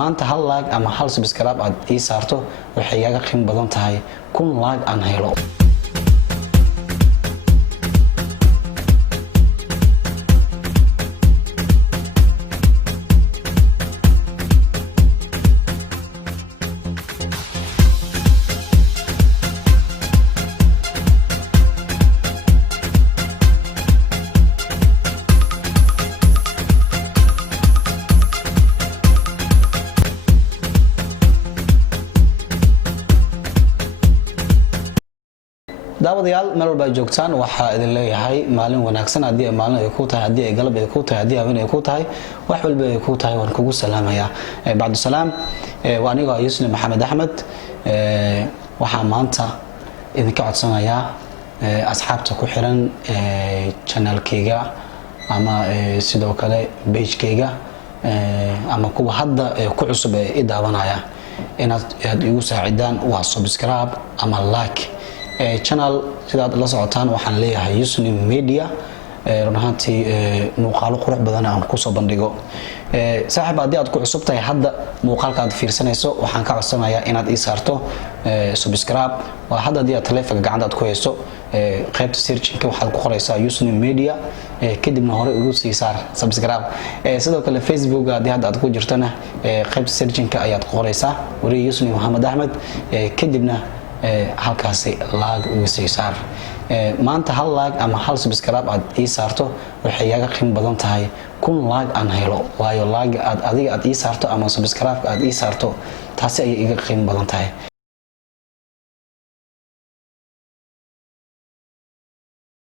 maanta hal laag ama hal subscribe aad ii saarto waxay iga qiimo badan tahay 1000 laag aan helo. daawadayaal meel walba joogtaan waxa idin leeyahay maalin wanaagsan hadii maalin ay ku tahay hadii ay galab ay ku tahay hadii habeen ay ku tahay wax walba ay ku tahay waan kugu salaamaya bacdu salaam waa aniga Yusuf Maxamed Ahmed waxa maanta idinka codsanayaa asxaabta ku xiran channelkayga ama sidoo kale page-kayga ama kuwa hadda ku cusub ee daawanaya inaad igu saacidaan waa subscribe ama like channel sidaad la socotaan waxaan leeyahay Yusuf Media runaantii muuqaalo qurux badan aan ku soo bandhigo saaxiib hadii aad ku cusub tahay hadda muuqaalka aad fiirsanayso waxaan ka codsanayaa inaad ii saarto subscribe waa hadda hadii aad telefoonka gacanta aad ku hayso qaybta searching-ka waxaad ku qoraysaa Yusuf Media kadibna hore ugu sii saar subscribe sidoo kale Facebook hadii hadda aad ku jirtana qaybta searching-ka ayaad ku qoraysaa wari Yusuf Maxamed Ahmed kadibna halkaasi laag ugu sii saar maanta hal laag ama hal subscribe aad ii saarto waxay iga qiimo badan tahay 1000 laag aan helo waayo laag aad adiga aad ii saarto ama subscribe aad ii saarto taasi ay iga qiimo badan tahay